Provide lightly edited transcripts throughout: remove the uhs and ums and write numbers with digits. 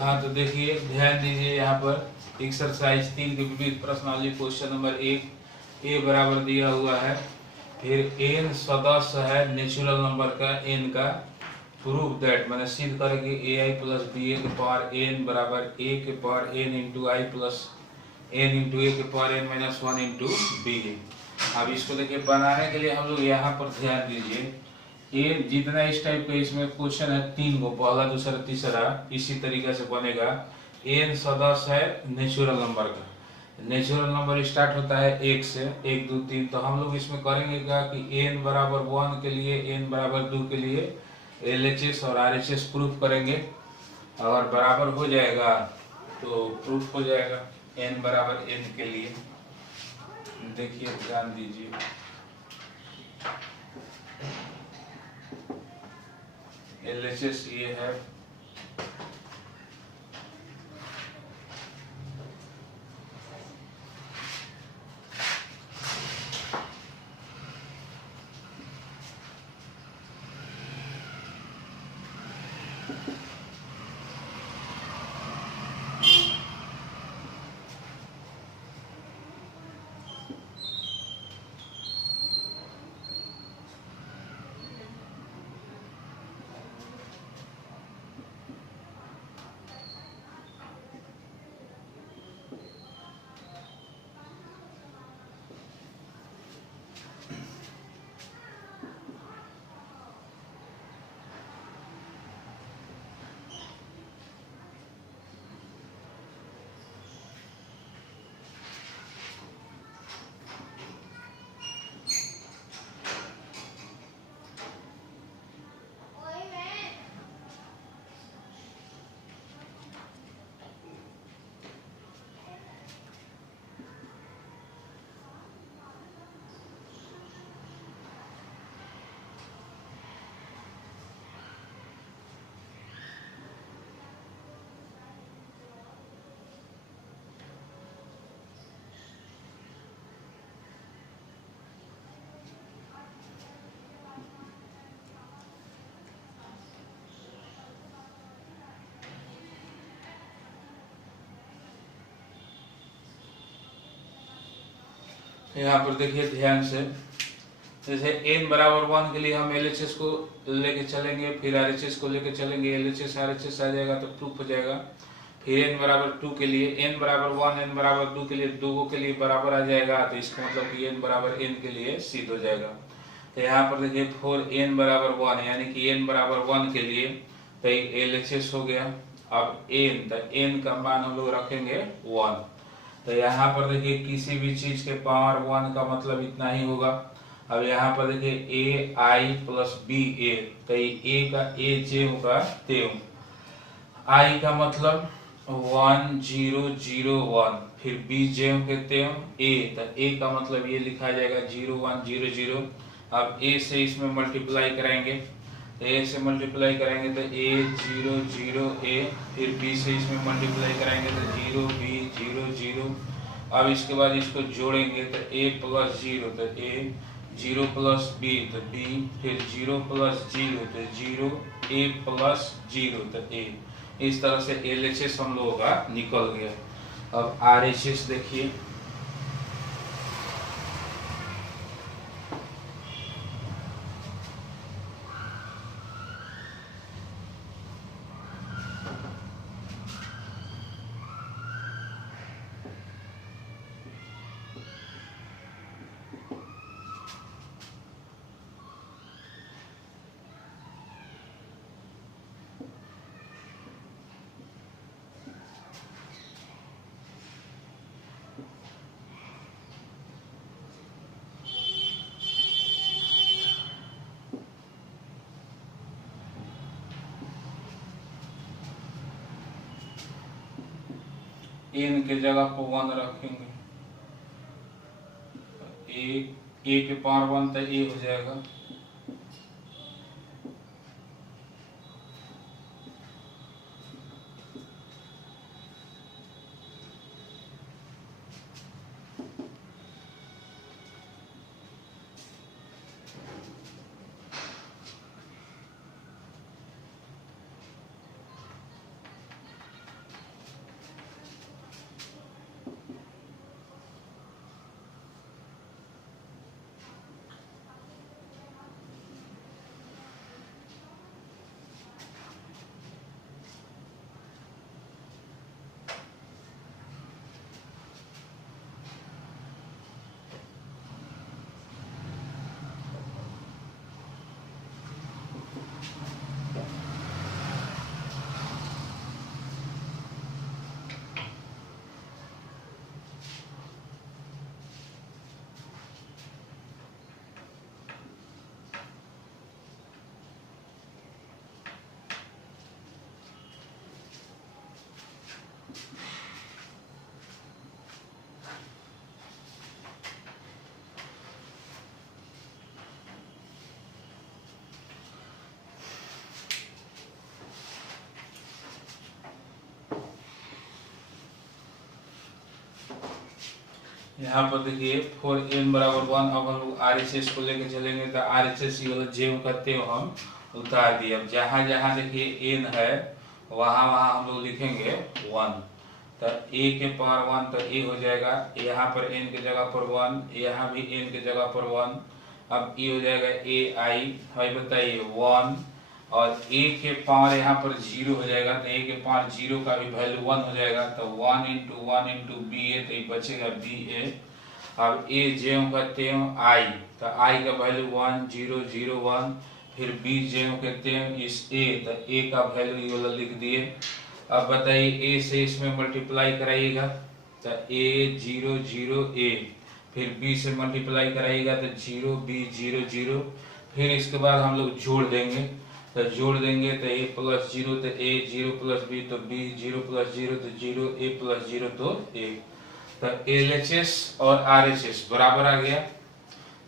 हाँ तो देखिए ध्यान दीजिए यहाँ पर एक्सरसाइज 3 के विविध प्रश्नावली क्वेश्चन नंबर 1 ए बराबर दिया हुआ है। फिर एन सदस्य है नेचुरल नंबर का एन का। प्रूव दैट मैंने सिद्ध करेंगे ए आई प्लस बी ए के पावर एन बराबर ए के power n into I plus n into a के power n minus one into b a. अब इसको देखिए बनाने के लिए हम लोग यहाँ पर ध्यान दीजिए ये जितना इस टाइप का इसमें क्वेश्चन है 3 को, पहला दूसरा तीसरा इसी तरीके से बनेगा। एन सदस्य है नेचुरल नंबर का। नेचुरल नंबर स्टार्ट होता है 1 से, 1 2 3। तो हम लोग इसमें करेंगे क्या कि एन बराबर 1 के लिए, एन बराबर 2 के लिए एलएचएस और आरएचएस प्रूफ करेंगे। अगर बराबर हो जाएगा तो प्रूफ हो जाएगा एन बराबर एन के लिए। देखिए ध्यान दीजिए, एलएचएस ये है यहाँ पर देखिए ध्यान से। जैसे n बराबर 1 के लिए हम एलएचएस को लेके चलेंगे, फिर आरएचएस को लेके चलेंगे, एलएचएस आरएचएस आ जाएगा तो प्रूफ हो जाएगा। फिर n बराबर 2 के लिए, n बराबर 1 n बराबर 2 के लिए, दो के लिए बराबर आ जाएगा तो इसका मतलब कि n बराबर n के लिए सिद्ध हो जाएगा। तो यहाँ पर देखिए फोर n बराबर 1 यानी कि n बराबर 1 के लिए तो एलएचएस हो गया। अब n, तो n का मान हम लोग रखेंगे 1। तो यहाँ पर देखिए किसी भी चीज के पावर 1 का मतलब इतना ही होगा। अब यहाँ पर देखिए ए आई प्लस बी ए, तो ए का ए जे होगा तेव, आई का मतलब 1001, फिर बी जे के तेव ए, तो ए का मतलब ये लिखा जाएगा 0100। अब ए से इसमें मल्टीप्लाई कराएंगे, तो ए से मल्टीप्लाई करेंगे तो ए 00 ए, फिर बी से इसमें मल्टीप्लाई कराएंगे तो 0b 00। अब इसके बाद इसको जोड़ेंगे तो a प्लस 0 तो a, 0 प्लस b तो b, फिर 0 प्लस 0 तो 0, a प्लस 0 तो a। इस तरह से एलएचएस हम लोगों का निकल गया। अब आरएचएस देखिए, एन के जगह पर 1 रखेंगे, ए के पावर 1 तो ए हो जाएगा। यहाँ पर देखिए फॉर n बराबर 1, अब हम लोग RHS को लेके चलेंगे तो RHS ये वाला जेम करते हो हम उतार दिए। अब जहाँ जहाँ देखिए n है वहाँ वहाँ हम लोग लिखेंगे 1, तो a के पावर 1 तो a हो जाएगा, यहाँ पर n के जगह पर 1, यहाँ भी n के जगह पर 1, अब ये हो जाएगा ai, भाई बताइए 1, और a के पावर यहाँ पर 0 हो जाएगा, तो a के पावर 0 का भी वैल्यू 1 हो जाएगा, तो 1 इंटू 1 इंटू बी ए, तो ये बचेगा बी ए। अब a जेम कहते हैं i, तो i का वैल्यू 1 0 0 1, फिर b जेम कहते हैं इस a, तो a का वैल्यू ये वाला लिख दिए। अब बताइए a से इसमें मल्टीप्लाई कराइएगा तो a 0 0 a, फिर b से मल्टीप्लाई कराइएगा तो 0 b 0 0, फिर इसके बाद हम लोग जोड़ देंगे, तो जोड़ देंगे तो a प्लस 0 तो a, 0 प्लस b तो b, 0 प्लस 0 तो 0, a प्लस 0 तो a, तो LHS और RHS बराबर आ गया।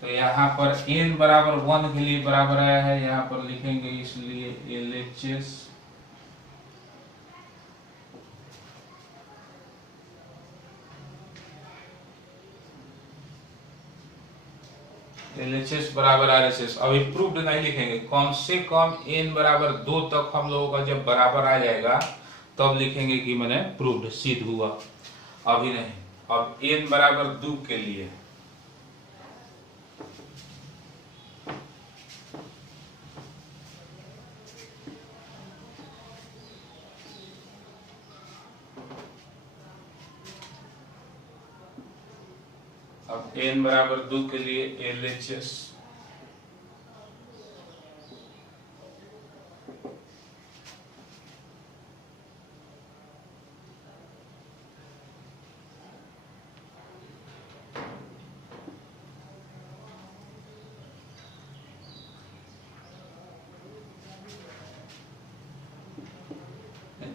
तो यहाँ पर n बराबर 1 के लिए बराबर आया है, यहाँ पर लिखेंगे इसलिए LHS बराबर RHS। अभी प्रूफ्ड नहीं लिखेंगे, कम से कम n बराबर 2 तक हम लोगों का जब बराबर आ जाएगा तब लिखेंगे कि मैंने प्रूफ्ड सिद्ध हुआ, अभी नहीं। अब n बराबर 2 के लिए अब n बराबर 2 के लिए LHS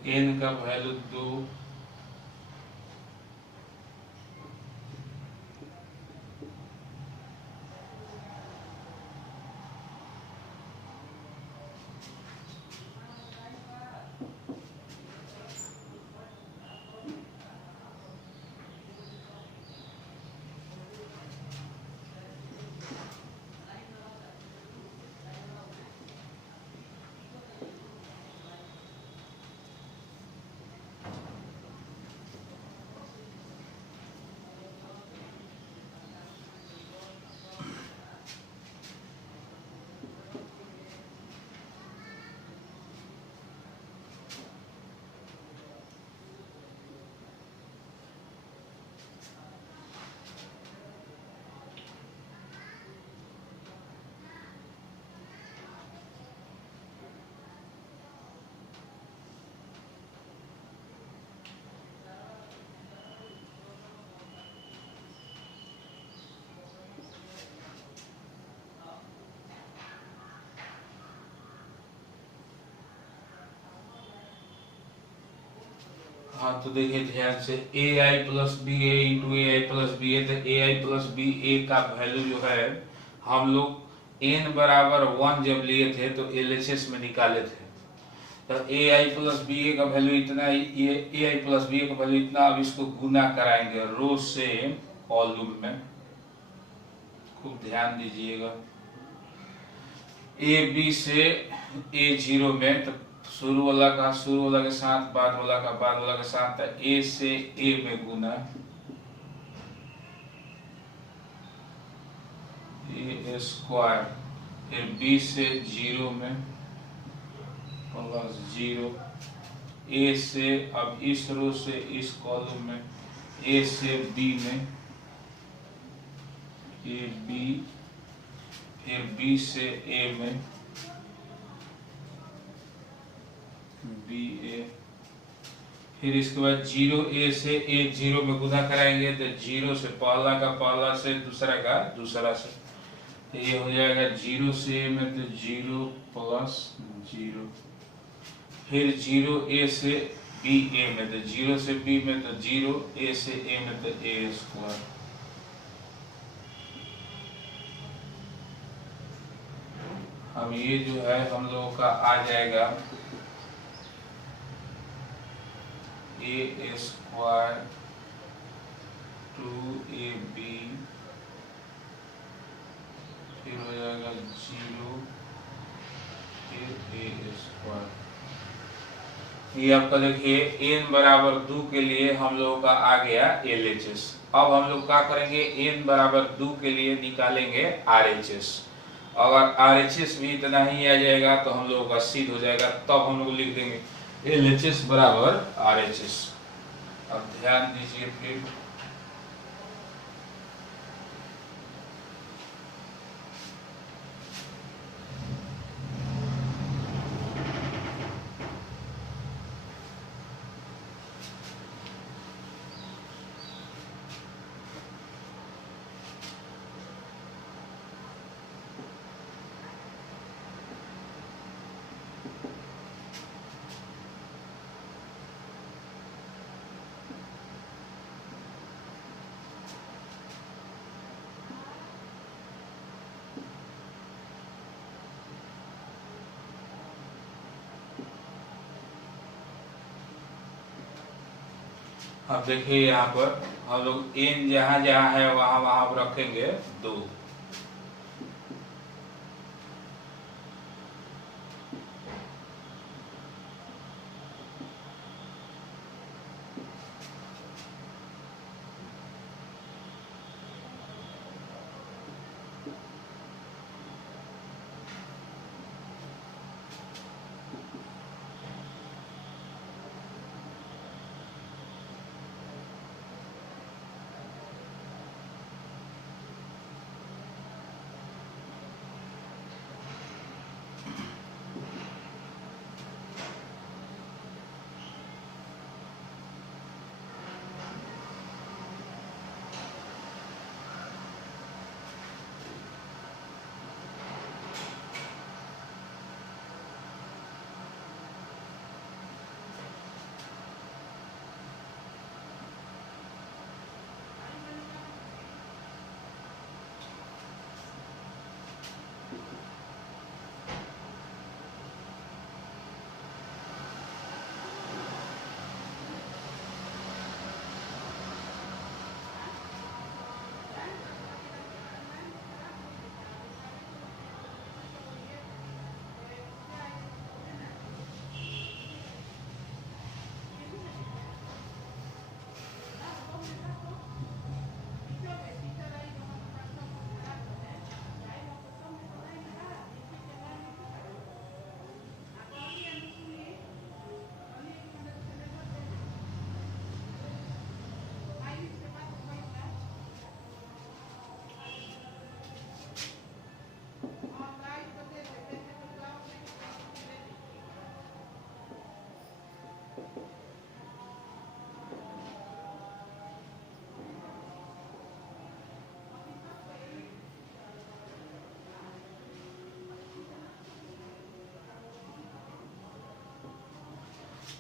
n का वैल्यू 2, हाँ तो देखिए ध्यान से ai प्लस बी ए इंटू ए आई प्लस बी ए, तो ए आई प्लस बी ए का वैल्यू जो है हम लोग n बराबर 1 जब लिए थे तो LHS में निकाले थे, तो ए आई प्लस बी ए का वैल्यू इतना, ये ए आई प्लस बी ए का वैल्यू इतना। अब इसको गुना कराएंगे रो से कॉलम में, खूब ध्यान दीजिएगा, ए बी से ए 0 में, तो शुरू वाला का शुरू वाला के साथ, बाद वाला का बाद वाला के साथ, ए से ए में गुना, ए स्क्वायर, फिर बी से 0 में प्लस 0, ए से, अब इस रो से इस कॉलम में, ए से बी में, ए बी, फिर बी से ए में बी ए, फिर इसके बाद 0 ए से ए 0 में गुना कराएंगे, तो 0 से पहला का पहला से, दूसरा का दूसरा से, तो ये हो जाएगा 0 से ए में तो 0 प्लस 0, फिर 0 ए से बी ए में, तो 0 से बी में तो 0, ए से ए में तो ए स्क्वायर। अब ये जो है हम लोगों का आ जाएगा ए स्क्वायर 2ab फिर हो जाएगा 0 फिर a स्क्वायर। ये आपका देखिए n बराबर 2 के लिए हम लोगों का आ गया LHS। अब हम लोग क्या करेंगे, n बराबर 2 के लिए निकालेंगे RHS। अगर RHS भी इतना ही आ जाएगा तो हम लोगों का सिद्ध हो जाएगा, तब हम लोग लिख देंगे LHS बराबर RHS। अब ध्यान दीजिए फिर अब देखिए यहाँ पर हम लोग n जहाँ जहाँ है वहाँ वहाँ रखेंगे 2।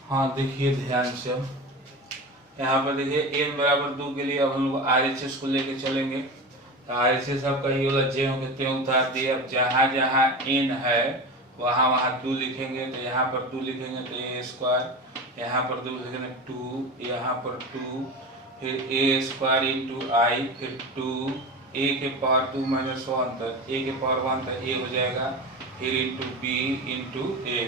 हाँ देखिए ध्यान से, यहाँ पर देखिए n बराबर 2 के लिए अब हम लोग RHS को लेके चलेंगे। तो RHS आपका ये वाला जे हो के उतार दिए। अब जहाँ जहाँ n है वहाँ वहाँ 2 लिखेंगे, तो यहाँ पर 2 लिखेंगे तो a स्क्वायर, यहाँ पर 2 लिखेंगे 2, यहाँ पर 2, फिर a स्क्वायर इंटू आई, फिर 2 a के पावर 2 माइनस 1 तो a के पावर 1 तो a हो जाएगा, फिर इंटू b इंटू a।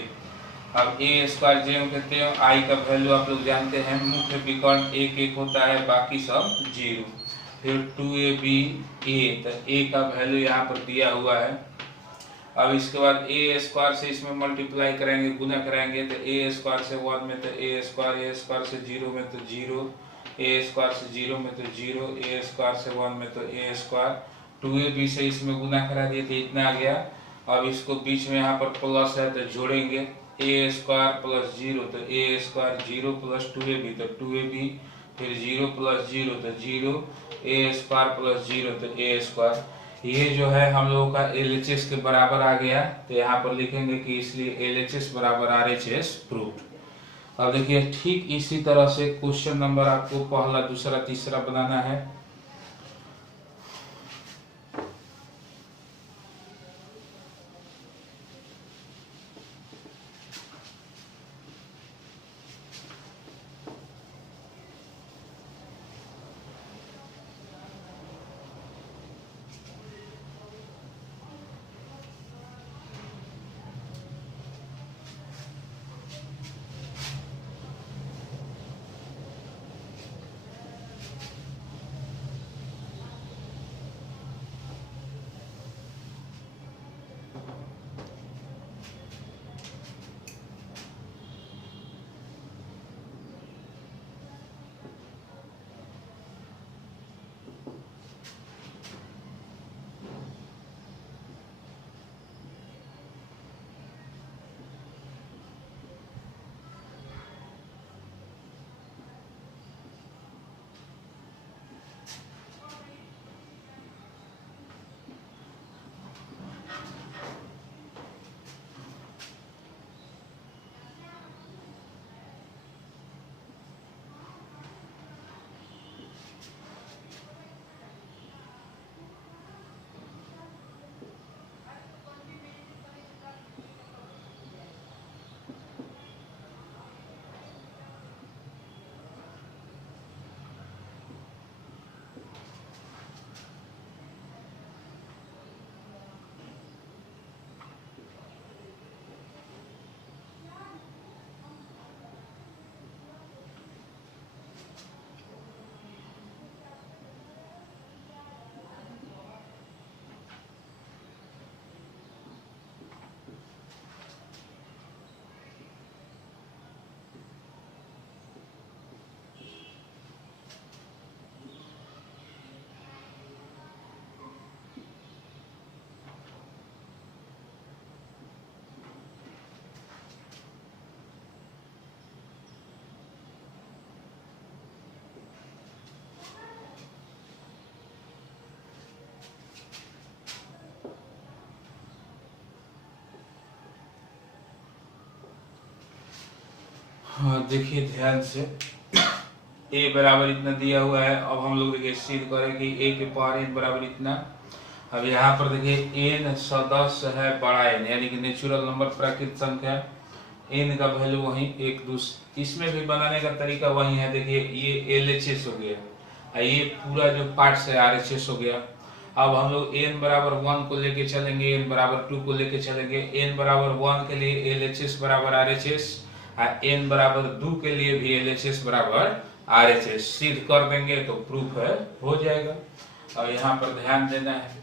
अब ए स्क्वायर जे कहते हैं, आई का वैल्यू आप लोग जानते हैं, मुख्य विकर्ण एक एक होता है, बाकी सब 0। फिर 2ab a, तो a का वैल्यू यहाँ पर दिया हुआ है। अब इसके बाद ए स्क्वायर से इसमें मल्टीप्लाई करेंगे, गुना कराएंगे, तो ए स्क्वायर से 1 में तो ए स्क्वायर से 0 में तो 0, ए स्क्वायर से 0 में तो 0, ए स्क्वायर से 1 में तो ए स्क्वायर। 2ab से इसमें गुना करा दिए तो इतना आ गया। अब इसको बीच में यहाँ पर प्लस है तो जोड़ेंगे, ए स्क्वायर प्लस 0 तो ए स्क्वायर, 0 प्लस 2ab तो 2ab, फिर 0 प्लस 0 तो 0, ए स्क्वायर प्लस 0 तो ए स्क्वायर। ये जो है हम लोगों का LHS के बराबर आ गया, तो यहाँ पर लिखेंगे कि इसलिए LHS बराबर RHS प्रूव्ड। अब देखिए ठीक इसी तरह से क्वेश्चन नंबर आपको पहला, दूसरा, तीसरा बनाना है। हाँ देखिए ध्यान से, ए बराबर इतना दिया हुआ है। अब हम लोग देखिए सिद्ध करें कि ए के पावर एन बराबर इतना। अब यहाँ पर देखिए एन सदस्य है बड़ा एन, यानी कि नेचुरल नंबर प्राकृत संख्या। एन का वैल्यू वही एक दूसरे, इसमें भी बनाने का तरीका वही है। देखिए ये LHS हो गया, ये पूरा जो पार्ट्स है RHS हो गया। अब हम लोग एन बराबर 1 को लेके चलेंगे, एन बराबर 2 को लेके चलेंगे। एन बराबर 1 के लिए LHS बराबर RHS, और एन बराबर 2 के लिए भी LHS बराबर RHS सिद्ध कर देंगे तो प्रूफ है हो जाएगा। और यहाँ पर ध्यान देना है,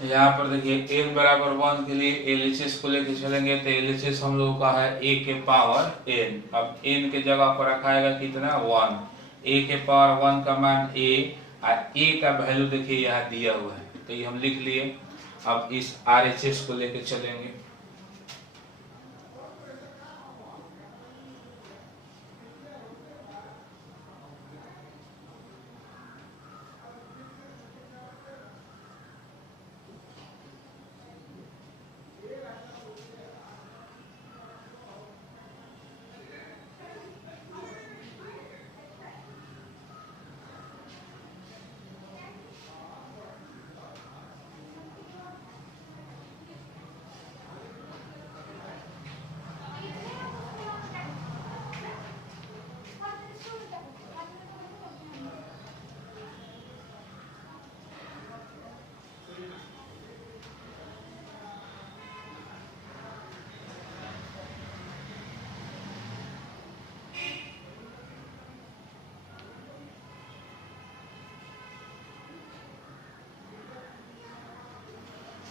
यहाँ पर देखिए एन बराबर 1 के लिए LHS को लेके चलेंगे तो LHS हम लोगों का है ए के पावर एन। अब एन के जगह पर रखाएगा कितना 1, ए के पावर 1 का मान ए, और ए का वैल्यू देखिए यहाँ दिया हुआ है तो ये हम लिख लिए। अब इस RHS को लेके चलेंगे,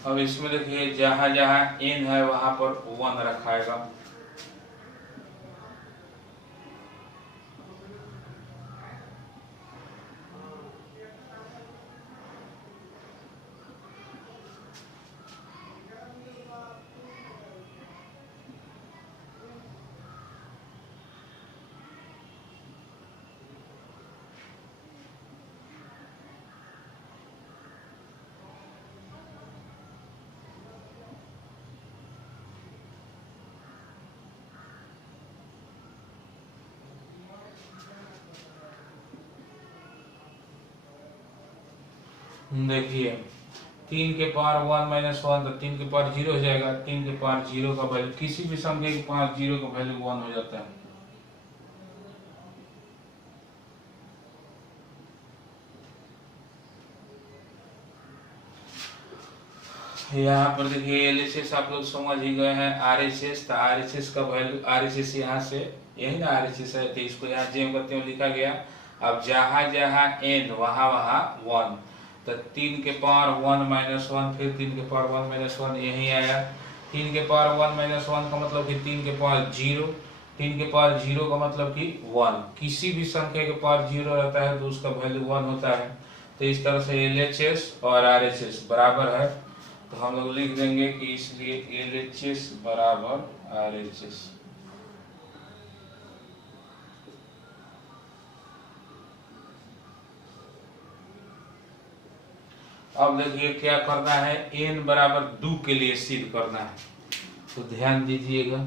अब इसमें देखिए जहां जहां एन है वहां पर 1 रखाएगा। देखिए 3 के पावर 1 माइनस 1 तो 3 के पावर 0 हो जाएगा। 3 के पावर 0 का वैल्यू, किसी भी संख्या के पावर 0 का वैल्यू 1 हो जाता है। यहाँ पर देखिए LHS आप लोग समझ ही गए हैं। RHS तो RHS का वैल्यू, RHS यहाँ से यही ना RHS है तो इसको यहाँ जेम करते हुए लिखा गया। अब जहाँ जहाँ n वहाँ वहाँ 1, तो 3 के पावर 1 माइनस 1, फिर 3 के पावर 1 माइनस 1 यही आया। 3 के पावर 1 माइनस 1 का मतलब कि 3 के पावर 0, 3 के पावर 0 का मतलब कि 1। किसी भी संख्या के पावर 0 रहता है तो उसका वैल्यू 1 होता है। तो इस तरह से LHS और RHS बराबर है, तो हम लोग लिख देंगे कि इसलिए LHS बराबर RHS। अब देखिए क्या करना है, n बराबर 2 के लिए सिद्ध करना है, तो ध्यान दीजिएगा।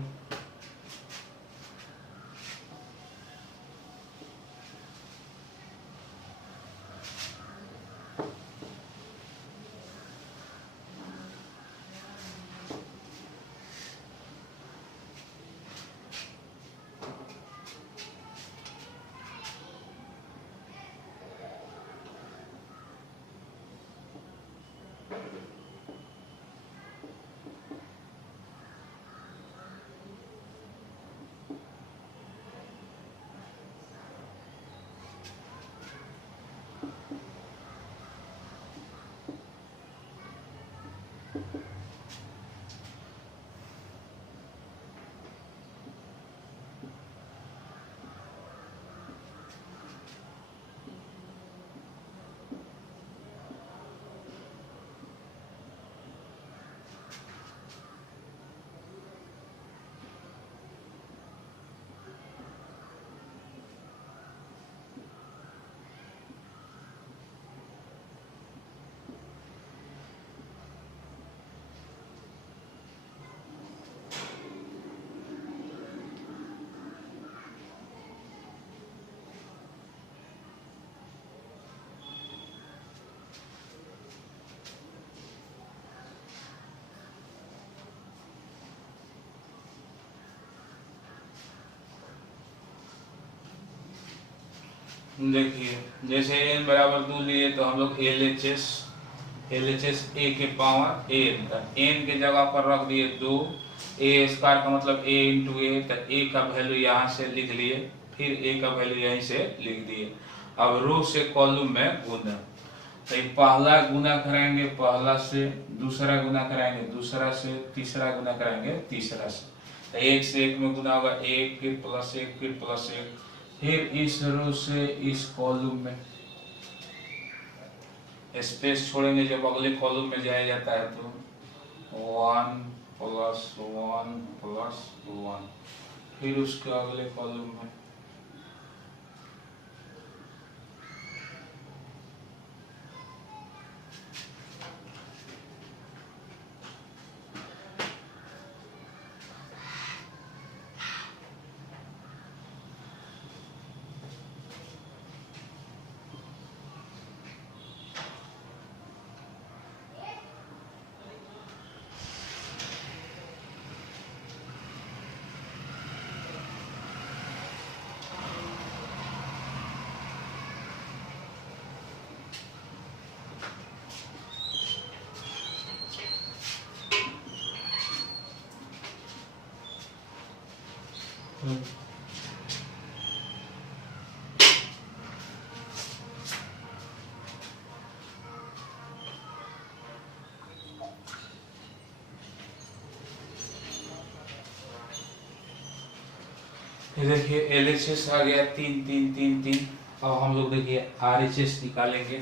देखिए जैसे n बराबर 2 लिए तो हम लोग एल एच एस ए के पावर एन, एन के जगह पर रख दिए 2, ए स्क्वायर का मतलब ए इंटू ए, तो ए का वैल्यू यहाँ से लिख लिए, फिर ए का वैल्यू यहीं से लिख दिए। अब रो से कॉलम में गुना, तो पहला गुना कराएंगे पहला से, दूसरा गुना कराएंगे दूसरा से, तीसरा गुना कराएंगे तीसरा से, तो एक से एक में गुना होगा एक, फिर प्लस एक, फिर प्लस एक, फिर इस रो से इस कॉलम में स्पेस छोड़ेंगे जब अगले कॉलम में जाया जाता है तो 1 प्लस 1 प्लस 1, फिर उसके अगले कॉलम में देखिए एल एच एस आ गया 3 3 3 3। अब हम लोग देखिए आर एच एस निकालेंगे।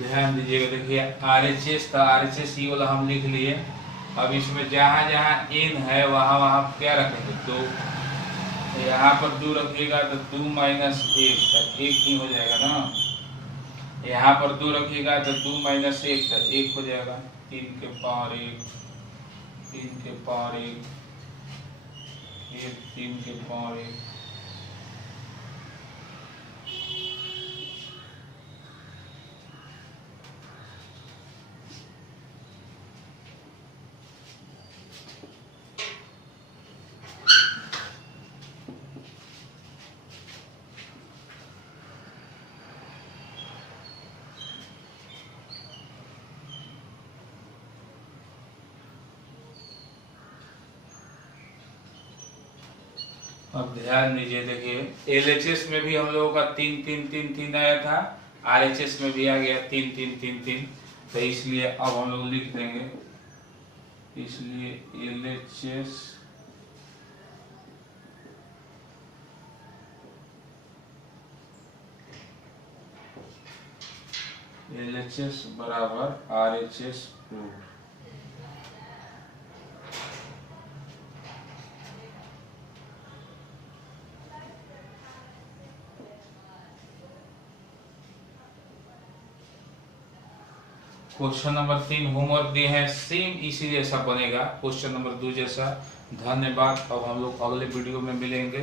ध्यान दीजिएगा, देखिए आर एच एस का आर एच एस वाला हम लिख लिए। अब इसमें जहाँ जहाँ एन है वहाँ वहाँ क्या रखेंगे 2, यहाँ पर 2 रखिएगा तो 2 माइनस 1 1 ही हो जाएगा ना। यहाँ पर 2 रखिएगा तो 2 माइनस 1 1 हो जाएगा। 3 के पावर 1, 3 के पावर 1, फिर 3 के पावर 1। अब ध्यान दीजिए, देखिए एलएचएस में भी हम लोगों का 3 3 3 3 आया था, आरएचएस में भी आ गया 3 3 3 3। तो इसलिए अब हम लोग लिख देंगे, इसलिए एलएचएस बराबर RHS prove. Question number 3 homework दिए हैं, सेम इसी जैसा बनेगा क्वेश्चन नंबर 2 जैसा। धन्यवाद। अब हम लोग अगले वीडियो में मिलेंगे।